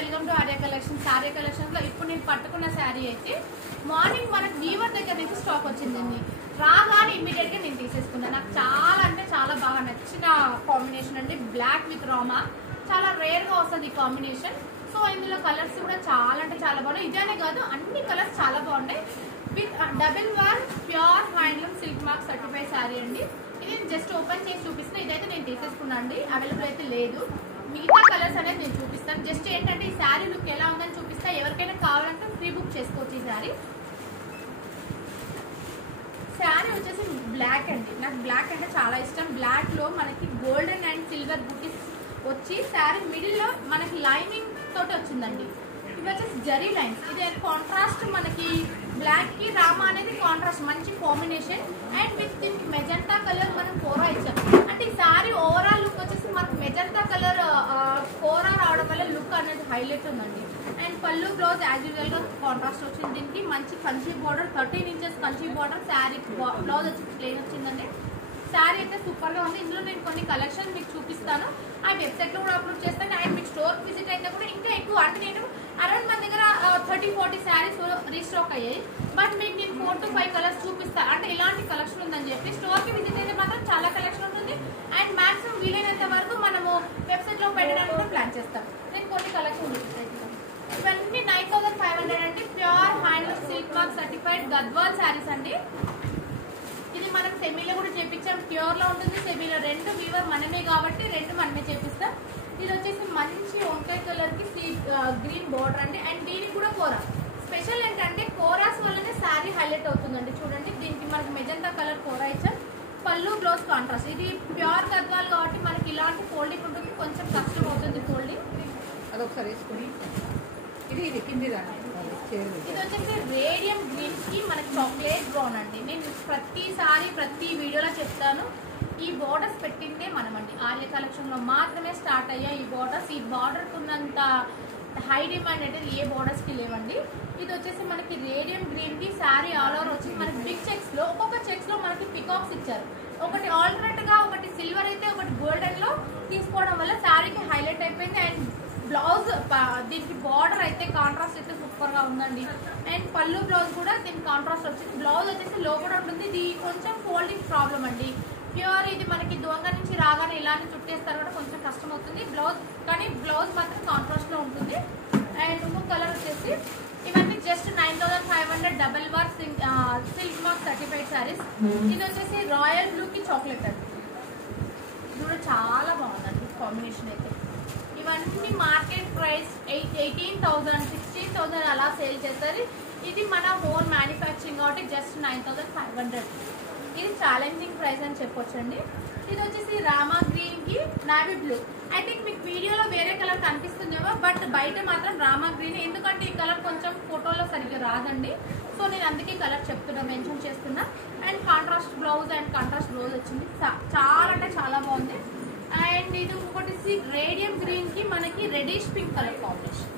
Welcome to Arya collection. Arya collections లో ఇప్పుడు నేను పట్టుకున్న శారీ అయితే మార్నింగ్ మనకు వీవర్ దగ్గర నుంచి స్టాక్ వచ్చిందండి. రాగానే ఇమ్మీడియట్ గా నేను తీసేసుకున్నాను. నాకు చాలా అంటే చాలా బాగా నచ్చిన కాంబినేషన్ అండి. బ్లాక్ విత్ రామా చాలా రేర్ గా వస్తుంది ఈ కాంబినేషన్. సో ఇందులో కలర్స్ కూడా చాలా అంటే చాలా బాగున్నాయి. ఇదేనే కాదు అన్ని కలర్స్ చాలా బాగున్నాయి. With double one pure handloom silk mark certified sari అండి. ఇది జస్ట్ ఓపెన్ చేసి చూపిస్తున్నా. ఇదైతే నేను తీసేసుకున్నాను అండి, అవైలబుల్ అయితే లేదు. మిగతా కలర్స్ అనేది నేను చూపిస్తాను. జస్ట్ ఏంటంటే ఈ శారీ లుక్ ఎలా ఉందని చూపిస్తా. ఎవరికైనా కావాలంటే ఫ్రీ బుక్ చేసుకోవచ్చు ఈ శారీ. శారీ వచ్చేసి బ్లాక్ అండి. నాకు బ్లాక్ అంటే చాలా ఇష్టం. బ్లాక్ లో మనకి గోల్డెన్ అండ్ సిల్వర్ బుటీస్ వచ్చి శారీ మిడిల్ లో మనకి లైనింగ్ తోటి వచ్చిందండి. ఇవి వచ్చేసి జరీ లైన్స్. ఇది కాంట్రాస్ట్ మనకి బ్లాక్ కి రామా అనేది కాంట్రాస్ట్ మంచి కాంబినేషన్. అండ్ విత్ దీనికి మెజెంటా కలర్ మనం కోరా ఇచ్చాం. అంటే ఈ శారీ ఓవరాల్ లుక్ వచ్చేసి మనకు మెజెంటా కలర్ కోరా రావడం వల్ల లుక్ అనేది హైలైట్ ఉందండి. అండ్ పళ్ళు బ్లౌజ్ యాజ్ యూజువల్ గా కాంట్రాస్ట్ వచ్చింది. దీనికి మంచి Kanchi border 13 inches Kanchi border. Sari blouse వచ్చి ప్లెయిన్ వచ్చిందండి. శారీ అయితే సూపర్ గా ఉంది. ఇందులో నేను కొన్ని కలెక్షన్ మీకు చూపిస్తాను. ఆ వెబ్సైట్ లో కూడా అప్లోడ్ చేస్తాను. అండ్ మీకు స్టోర్ విజిట్ అయితే కూడా ఇంకా ఎక్కువ అంటే నేను అరౌండ్ మన దగ్గర 30-40 శారీస్ రీస్టాక్ అయ్యాయి. బట్ మీకు నేను 4 to 5 కలర్స్ చూపిస్తాను. అంటే ఇలాంటి కలెక్షన్ ఉందని చెప్పి స్టోర్ కి విజిట్ అయితే మాత్రం చాలా కలెక్షన్ ఉంటుంది. అండ్ మాక్సిమం వీలైనంత వరకు మనము వెబ్సైట్ లో పెట్టడానికి కూడా ప్లాన్ చేస్తాం. నేను కొన్ని కలెక్షన్ చూపిస్తాను. ఇవన్నీ 9500 అండి. Pure handloom silk mark certified Gadwal saris అండి. ఇది మనం సెమీలో కూడా చేపించాం. ప్యూర్ లో ఉంటుంది, సెమీలో. రెండు వీవర్ మనమే కాబట్టి రెండు మనమే చేపిస్తాం. ఇది వచ్చేసి మంచి వంకాయ కలర్ కి గ్రీన్ బోర్డర్ అండి. అండ్ దీనికి కూడా కోరా స్పెషల్ ఏంటంటే కోరాస్ వల్లనే శారీ హైలైట్ అవుతుందండి. చూడండి దీనికి మనకి మెజెంటా కలర్ కోరా ఇచ్చాం. పళ్ళు బ్లౌజ్ కాంట్రాస్ట్. ఇది ప్యూర్ గద్వాల్ కాబట్టి మనకి ఇలాంటి ఫోల్డింగ్ ఉంటుంది. కొంచెం కష్టం అవుతుంది ఫోల్డింగ్. అదొకసారి వేసుకుని ఇది కింది ఇది వచ్చేసి రేడియం గ్రీన్ కి మనకి చాక్లెట్ బ్రౌన్ అండి. నేను ప్రతిసారి ప్రతి వీడియోలో చెప్తాను, ఈ బోర్డర్స్ పెట్టిందే మనమండి. ఆర్య కలెక్షన్ లో మాత్రమే స్టార్ట్ అయ్యా ఈ బోర్డర్స్. ఈ బార్డర్ ఉన్నంత హై డిమాండ్ అంటే ఏ బోర్డర్స్ కి లేవండి. ఇది వచ్చేసి మనకి రేడియం గ్రీన్ కి శారీ ఆల్ ఓవర్ వచ్చి మనకి బిగ్ చెక్స్ లో ఒక్కొక్క చెక్స్ లో మనకి పికాక్స్ ఇచ్చారు. ఒకటి ఆల్టర్నేట్ గా ఒకటి సిల్వర్ అయితే ఒకటి గోల్డెన్ లో తీసుకోవడం వల్ల శారీకి హైలైట్ అయిపోయింది. అండ్ బ్లౌజ్ దీనికి బార్డర్ అయితే కాంట్రాస్ట్ అయితే సూపర్ గా ఉందండి. అండ్ పళ్ళు బ్లౌజ్ కూడా దీనికి కాంట్రాస్ట్ వచ్చింది. బ్లౌజ్ వచ్చేసి లోపల ఉంటుంది. ఇది కొంచెం ఫోల్డింగ్ ప్రాబ్లం అండి. ప్యూర్ ఇది మనకి దొంగ నుంచి రాగానే ఇలానే చుట్టేస్తారు కూడా కొంచెం కష్టం అవుతుంది బ్లౌజ్. కానీ బ్లౌజ్ మాత్రం కాంట్రాస్ట్ లో ఉంటుంది. అండ్ ఇంకో కలర్ వచ్చేసి ఇవన్నీ just 9500 double work silk mark certified saris. ఇది వచ్చేసి రాయల్ బ్లూ కి చాక్లెట్ అండి. ఇది కూడా చాలా బాగుందండి కాంబినేషన్ అయితే. ఇవన్నీ మార్కెట్ ప్రైస్ 18,000 16,000 అలా సేల్ చేస్తారు. ఇది మన ఓన్ మ్యానుఫ్యాక్చరింగ్ కాబట్టి జస్ట్ 9500. ఇది ఛాలెంజింగ్ ప్రైస్ అని చెప్పొచ్చండి. ఇది వచ్చేసి రామా గ్రీన్ కి నావీ బ్లూ. ఐ థింక్ మీకు వీడియోలో వేరే కలర్ కనిపిస్తుందేమో, బట్ బయట మాత్రం రామా గ్రీన్. ఎందుకంటే ఈ కలర్ కొంచెం ఫోటోలో సరిగ్గా రాదండి. సో నేను అందుకే కలర్ చెప్తున్నా, మెన్షన్ చేస్తున్నా. And contrast blouse and contrast blouse వచ్చింది. చాలా అంటే చాలా బాగుంది. అండ్ ఇది ఇంకోటి రేడియం గ్రీన్ కి మనకి రెడిష్ పింక్ కలర్ కాంబినేషన్.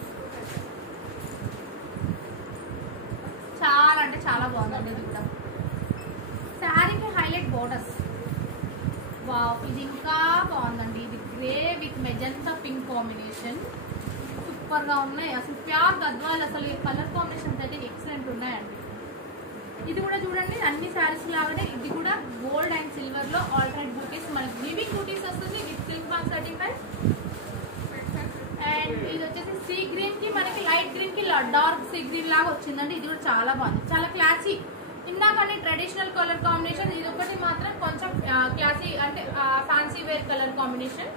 చాలా అంటే చాలా బాగుందండి. ఇది కూడా శారీకి హైలైట్ బోర్డర్స్. వావ్, ఇది ఇంకా బాగుందండి. ఇది grey with magenta pink combination super గా ఉన్నాయి. అసలు ప్యూర్ గద్వాల్. అసలు ఈ కలర్ కాంబినేషన్స్ అయితే ఎక్సలెంట్ ఉన్నాయండి. ఇది కూడా చూడండి అన్ని శారీస్ లాగానే ఇది కూడా గోల్డ్ అండ్ సిల్వర్ లో ఆల్టర్నేట్ బూటీస్ మనకి లివింగ్ బూటీస్ వస్తుంది with silk mark certified. And ఇది వచ్చేసి సీ గ్రీన్ కి మనకి లైట్ గ్రీన్ కి డార్క్ సీ గ్రీన్ లాగా వచ్చిందండి. ఇది కూడా చాలా బాగుంది, చాలా క్లాసీ. ఇందాకనే ట్రెడిషనల్ కలర్ కాంబినేషన్, ఇది ఒకటి మాత్రం కొంచెం క్లాసీ అంటే ఫ్యాన్సీ వేర్ కలర్ కాంబినేషన్.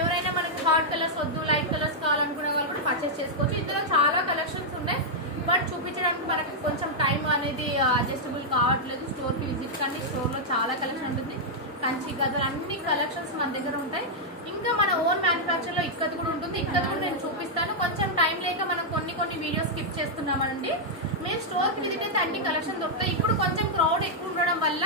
ఎవరైనా మనకి హాట్ కలర్స్ వద్దు లైట్ కలర్స్ కావాలనుకునే వాళ్ళు కూడా పర్చేస్ చేసుకోవచ్చు. ఇందులో చాలా కలెక్షన్స్ ఉన్నాయి. బట్ చూపించడానికి మనకి కొంచెం టైం అనేది అడ్జస్టబుల్ కావట్లేదు. స్టోర్ కి విజిట్ కండి. స్టోర్ లో చాలా కలెక్షన్ ఉంటుంది. కంచి గదులు అన్ని కలెక్షన్స్ మన దగ్గర ఉంటాయి. ఇంకా మన ఓన్ మ్యానుఫ్యాక్చర్ లో ఇక్కది కూడా ఉంటుంది. ఇక్కది కూడా నేను చూపిస్తాను. కొంచెం టైం లేక మనం కొన్ని వీడియోస్ స్కిప్ చేస్తున్నామండి. మీరు స్టోర్ కి విజిట్ అయితే అన్ని కలెక్షన్ దొరుకుతాయి. ఇప్పుడు కొంచెం క్రౌడ్ ఎక్కువ ఉండడం వల్ల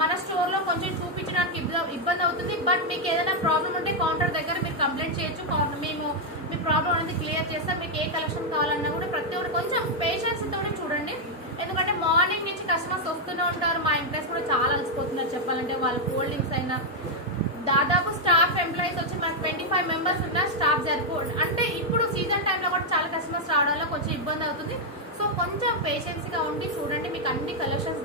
మన స్టోర్ లో కొంచెం చూపించడానికి ఇబ్బంది అవుతుంది. బట్ మీకు ఏదైనా ప్రాబ్లం ఉంటే కౌంటర్ దగ్గర మీరు కంప్లైంట్ చేయొచ్చు. మేము మీ ప్రాబ్లం అనేది క్లియర్ చేస్తాం. మీకు ఏ కలెక్షన్ కావాలన్నా కూడా ప్రతి ఒక్కటి కొంచెం పేషెన్స్ తోనే చూడండి. ఎందుకంటే మార్నింగ్ నుంచి కస్టమర్స్ వస్తూనే ఉంటారు. మా ఎంప్లాయీస్ కూడా చాలా అలసిపోతున్నారు చెప్పాలంటే. వాళ్ళ ఫోల్డింగ్స్ అయినా దాదాపు స్టాఫ్ ఎంప్లాయీస్ వచ్చి మనకు 25 మెంబర్స్ ఉన్న స్టాఫ్ సరిపోదు. అంటే ఇప్పుడు సీజన్ టైం అవుతుంది. సో కొంచెం పేషెన్స్ గా ఉండి చూడండి, మీకు అన్ని కలెక్షన్స్